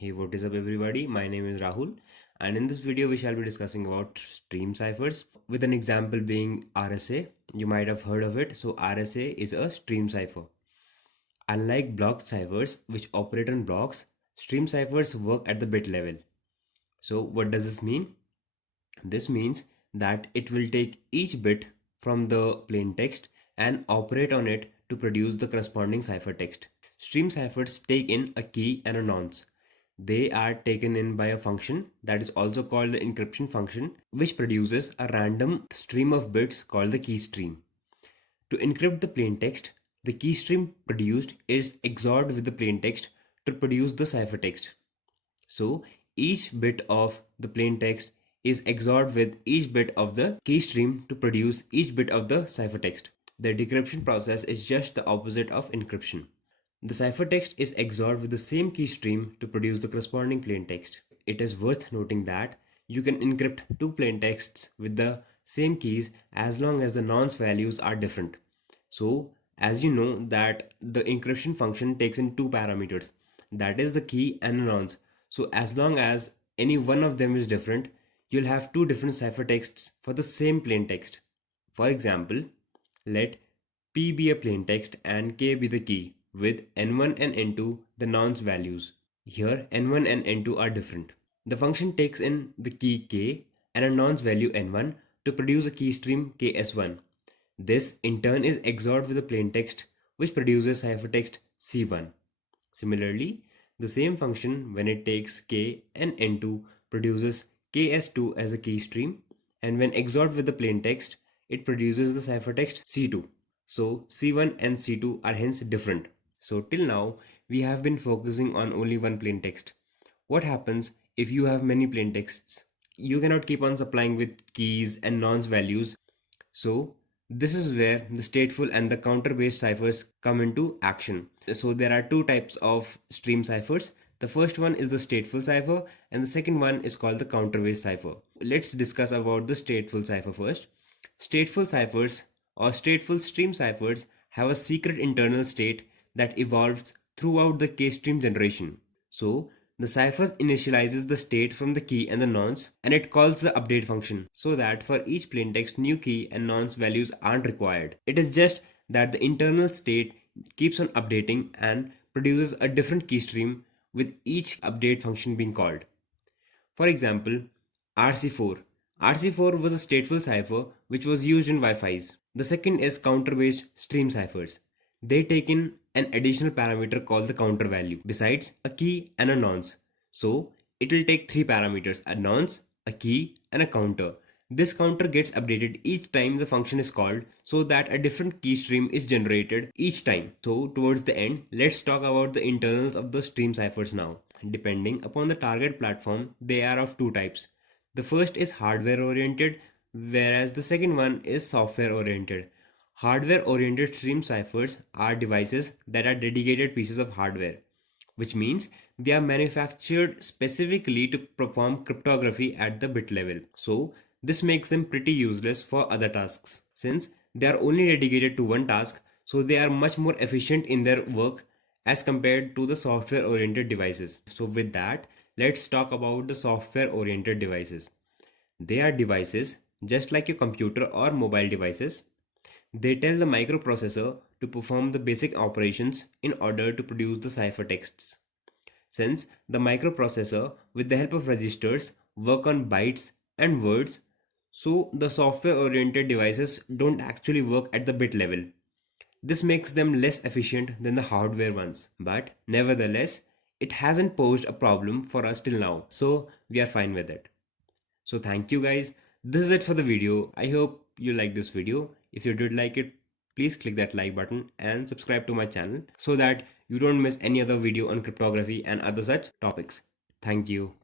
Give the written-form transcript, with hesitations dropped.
Hey, what is up everybody? My name is Rahul, and in this video we shall be discussing about stream ciphers with an example being RSA. You might have heard of it. So RSA is a stream cipher. Unlike block ciphers which operate on blocks, stream ciphers work at the bit level. So what does this mean? This means that it will take each bit from the plain text and operate on it to produce the corresponding cipher text. Stream ciphers take in a key and a nonce. They are taken in by a function that is also called the encryption function, which produces a random stream of bits called the key stream. To encrypt the plain text, the key stream produced is XORed with the plain text to produce the ciphertext. So each bit of the plain text is XORed with each bit of the key stream to produce each bit of the ciphertext. The decryption process is just the opposite of encryption. The ciphertext is XORed with the same key stream to produce the corresponding plaintext. It is worth noting that you can encrypt two plaintexts with the same keys as long as the nonce values are different. So, as you know that the encryption function takes in two parameters, that is the key and the nonce. So, as long as any one of them is different, you'll have two different ciphertexts for the same plaintext. For example, let P be a plaintext and K be the key, with N1 and N2 the nonce values. Here N1 and N2 are different. The function takes in the key K and a nonce value N1 to produce a key stream KS1. This in turn is XORed with a plaintext which produces ciphertext C1. Similarly, the same function when it takes K and N2 produces KS2 as a key stream, and when XORed with the plaintext it produces the ciphertext C2. So C1 and C2 are hence different. So till now we have been focusing on only one plaintext. What happens if you have many plaintexts? You cannot keep on supplying with keys and nonce values. So this is where the stateful and the counter based ciphers come into action. So there are two types of stream ciphers. The first one is the stateful cipher and the second one is called the counter based cipher. Let's discuss about the stateful cipher first. Stateful ciphers or stateful stream ciphers have a secret internal state that evolves throughout the k stream generation. So the cipher initializes the state from the key and the nonce and it calls the update function so that for each plaintext new key and nonce values aren't required. It is just that the internal state keeps on updating and produces a different key stream with each update function being called. For example, RC4. RC4 was a stateful cipher which was used in Wi-Fi's. The second is counter-based stream ciphers. They take in an additional parameter called the counter value, besides a key and a nonce. So it will take three parameters, a nonce, a key, and a counter. This counter gets updated each time the function is called so that a different key stream is generated each time. So towards the end, let's talk about the internals of the stream ciphers now. Depending upon the target platform, they are of two types. The first is hardware oriented, whereas the second one is software oriented. Hardware oriented stream ciphers are devices that are dedicated pieces of hardware, which means they are manufactured specifically to perform cryptography at the bit level. So this makes them pretty useless for other tasks. Since they are only dedicated to one task, so they are much more efficient in their work as compared to the software oriented devices. So with that, let's talk about the software oriented devices. They are devices just like your computer or mobile devices. They tell the microprocessor to perform the basic operations in order to produce the ciphertexts. Since the microprocessor, with the help of registers, work on bytes and words, so the software oriented devices don't actually work at the bit level. This makes them less efficient than the hardware ones, but nevertheless, it hasn't posed a problem for us till now, so we are fine with it. So thank you guys. This is it for the video. I hope you liked this video. If you did like it, please click that like button and subscribe to my channel so that you don't miss any other video on cryptography and other such topics. Thank you.